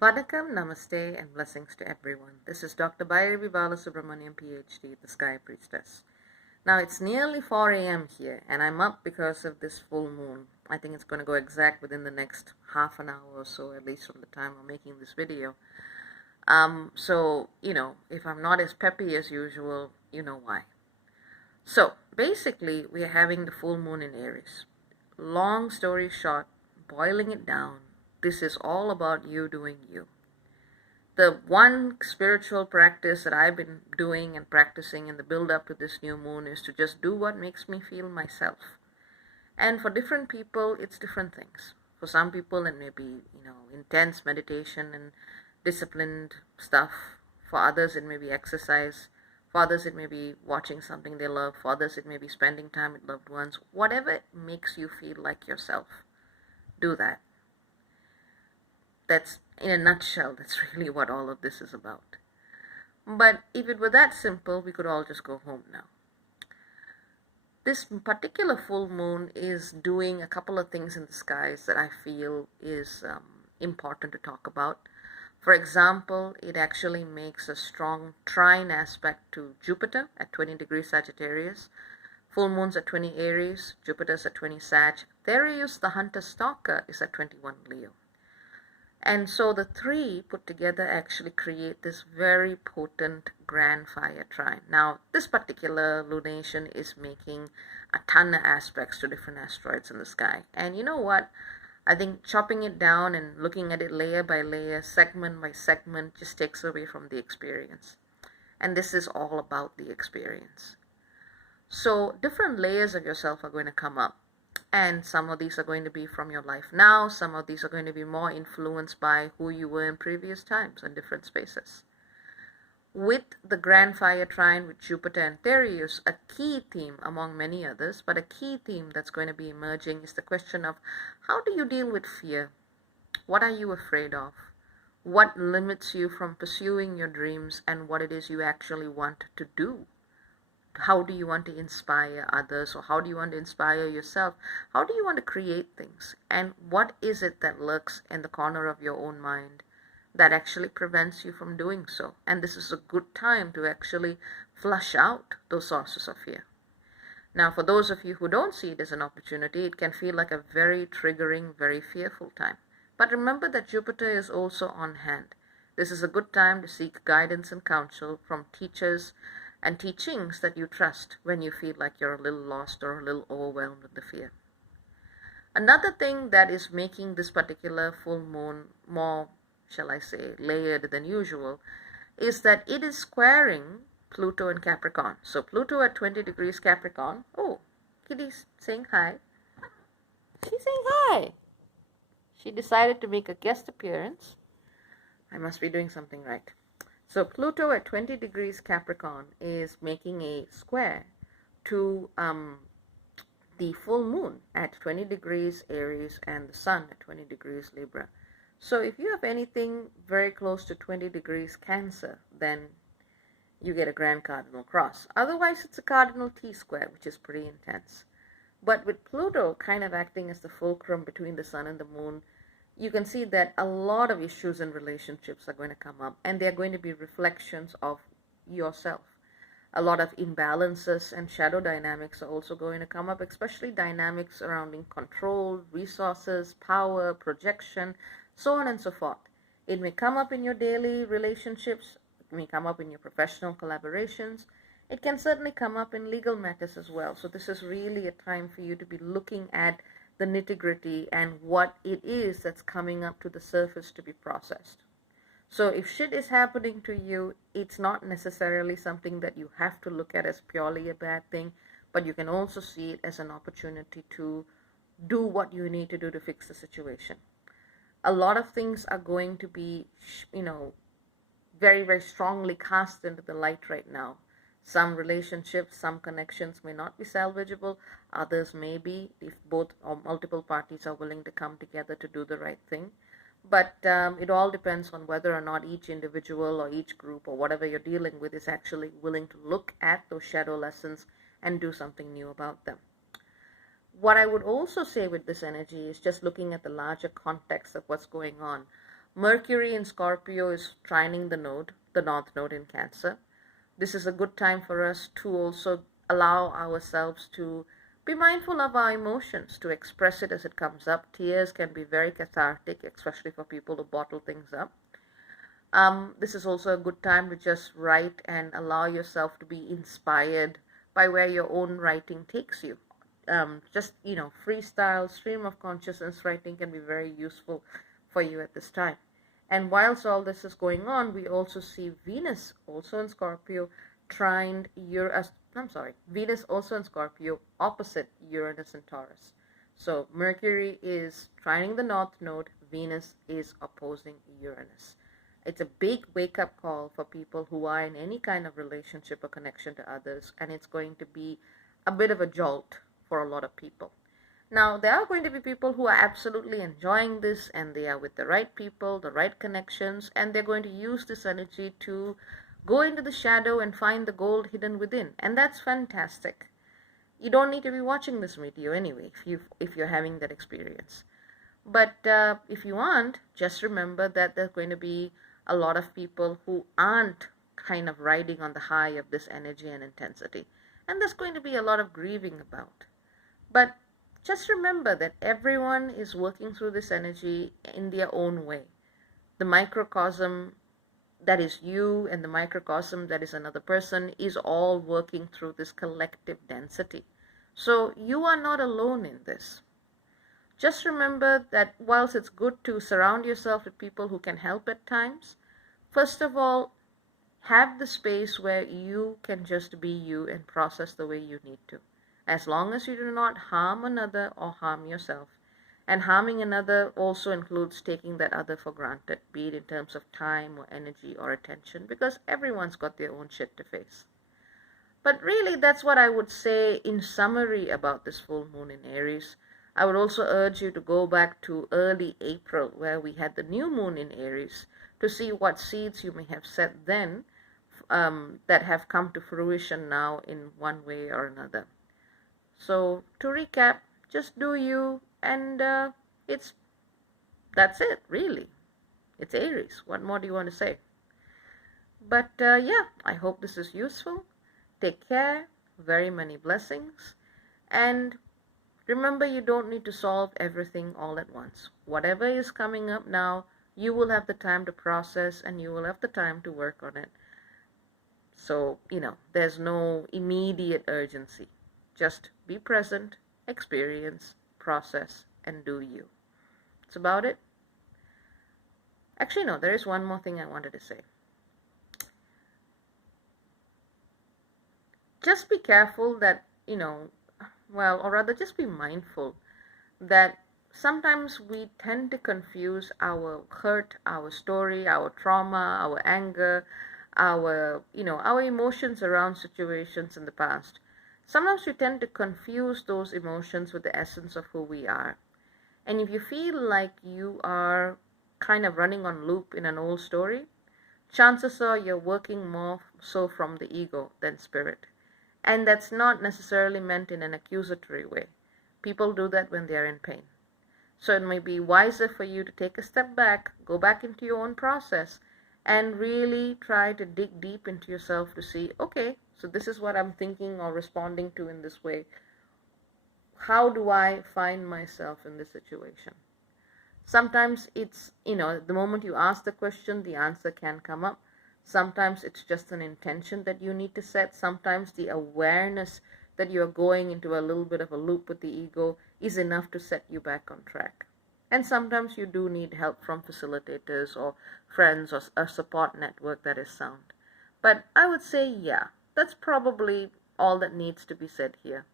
Vanakkam, Namaste, and blessings to everyone. This is Dr. Bhairavi Balasubramaniam, PhD, the Sky Priestess. Now it's nearly 4 a.m. here, and I'm up because of this full moon. I think it's going to go exact within the next half an hour or so, at least from the time I'm making this video. If I'm not as peppy as usual, you know why. So, basically, we are having the full moon in Aries. Long story short, boiling it down, this is all about you doing you. The one spiritual practice that I've been doing and practicing in the build up to this new moon is to just do what makes me feel myself. And for different people, it's different things. For some people, it may be, intense meditation and disciplined stuff. For others, it may be exercise. For others, it may be watching something they love. For others, it may be spending time with loved ones. Whatever makes you feel like yourself, do that. That's, in a nutshell, that's really what all of this is about. But if it were that simple, we could all just go home now. This particular full moon is doing a couple of things in the skies that I feel is important to talk about. For example, it actually makes a strong trine aspect to Jupiter at 20 degrees Sagittarius, full moon's at 20 Aries, Jupiter's at 20 Sag, Thereus, the hunter-stalker, is at 21 Leo. And so the three put together actually create this very potent grand fire trine. Now, this particular lunation is making a ton of aspects to different asteroids in the sky. And you know what? I think chopping it down and looking at it layer by layer, segment by segment, just takes away from the experience. And this is all about the experience. So different layers of yourself are going to come up. And some of these are going to be from your life now. Some of these are going to be more influenced by who you were in previous times and different spaces. With the grand fire trine with Jupiter and Thereus, a key theme among many others, but a key theme that's going to be emerging is the question of how do you deal with fear? What are you afraid of? What limits you from pursuing your dreams and what it is you actually want to do? How do you want to inspire others, or how do you want to inspire yourself? How do you want to create things? And what is it that lurks in the corner of your own mind that actually prevents you from doing so? And this is a good time to actually flush out those sources of fear. Now, for those of you who don't see it as an opportunity, it can feel like a very triggering, very fearful time. But remember that Jupiter is also on hand. This is a good time to seek guidance and counsel from teachers and teachings that you trust when you feel like you're a little lost or a little overwhelmed with the fear. Another thing that is making this particular full moon more, shall I say, layered than usual is that it is squaring Pluto in Capricorn. So Pluto at 20 degrees Capricorn. Oh, Kitty's saying hi. She's saying hi. She decided to make a guest appearance. I must be doing something right. So Pluto at 20 degrees Capricorn is making a square to the full moon at 20 degrees Aries and the sun at 20 degrees Libra. So if you have anything very close to 20 degrees Cancer, then you get a grand cardinal cross. Otherwise, it's a cardinal T-square, which is pretty intense. But with Pluto kind of acting as the fulcrum between the sun and the moon, you can see that a lot of issues in relationships are going to come up, and they're going to be reflections of yourself. A lot of imbalances and shadow dynamics are also going to come up, especially dynamics surrounding control, resources, power, projection, so on and so forth. It may come up in your daily relationships, it may come up in your professional collaborations, it can certainly come up in legal matters as well. So this is really a time for you to be looking at the nitty-gritty and what it is that's coming up to the surface to be processed. So if shit is happening to you, it's not necessarily something that you have to look at as purely a bad thing, but you can also see it as an opportunity to do what you need to do to fix the situation. A lot of things are going to be, very, very strongly cast into the light right now. Some relationships, some connections may not be salvageable. Others may be, if both or multiple parties are willing to come together to do the right thing. But it all depends on whether or not each individual or each group or whatever you're dealing with is actually willing to look at those shadow lessons and do something new about them. What I would also say with this energy is just looking at the larger context of what's going on. Mercury in Scorpio is trining the North Node in Cancer. This is a good time for us to also allow ourselves to be mindful of our emotions, to express it as it comes up. Tears can be very cathartic, especially for people who bottle things up. This is also a good time to just write and allow yourself to be inspired by where your own writing takes you. Freestyle, stream of consciousness writing can be very useful for you at this time. And whilst all this is going on, we also see Venus, also in Scorpio, Venus also in Scorpio, opposite Uranus and Taurus. So Mercury is trining the North Node, Venus is opposing Uranus. It's a big wake-up call for people who are in any kind of relationship or connection to others, and it's going to be a bit of a jolt for a lot of people. Now, there are going to be people who are absolutely enjoying this, and they are with the right people, the right connections, and they're going to use this energy to go into the shadow and find the gold hidden within, and that's fantastic. You don't need to be watching this video anyway if you're having that experience. But if you aren't, just remember that there's going to be a lot of people who aren't kind of riding on the high of this energy and intensity, and there's going to be a lot of grieving about. But just remember that everyone is working through this energy in their own way. The microcosm that is you and the microcosm that is another person is all working through this collective density. So you are not alone in this. Just remember that whilst it's good to surround yourself with people who can help at times, first of all, have the space where you can just be you and process the way you need to. As long as you do not harm another or harm yourself. And harming another also includes taking that other for granted, be it in terms of time or energy or attention, because everyone's got their own shit to face. But really, that's what I would say in summary about this full moon in Aries. I would also urge you to go back to early April, where we had the new moon in Aries, to see what seeds you may have set then that have come to fruition now in one way or another. So to recap, just do you, and that's it, really. It's Aries. What more do you want to say? But I hope this is useful. Take care. Very many blessings. And remember, you don't need to solve everything all at once. Whatever is coming up now, you will have the time to process and you will have the time to work on it. So, there's no immediate urgency. Just be present, experience, process, and do you. That's about it. Actually, no, there is one more thing I wanted to say. Just be careful that, or rather just be mindful that sometimes we tend to confuse our hurt, our story, our trauma, our anger, our emotions around situations in the past. Sometimes we tend to confuse those emotions with the essence of who we are. And if you feel like you are kind of running on loop in an old story, chances are you're working more so from the ego than spirit. And that's not necessarily meant in an accusatory way. People do that when they're in pain. So it may be wiser for you to take a step back, go back into your own process, and really try to dig deep into yourself to see, okay, so this is what I'm thinking or responding to in this way. How do I find myself in this situation? Sometimes it's, the moment you ask the question, the answer can come up. Sometimes it's just an intention that you need to set. Sometimes the awareness that you're going into a little bit of a loop with the ego is enough to set you back on track. And sometimes you do need help from facilitators or friends or a support network that is sound. But I would say, that's probably all that needs to be said here.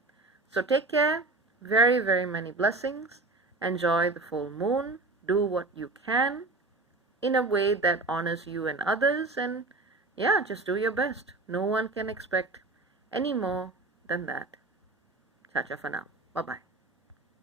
So take care. Very, very many blessings. Enjoy the full moon. Do what you can in a way that honors you and others. And just do your best. No one can expect any more than that. Cha-cha for now. Bye-bye.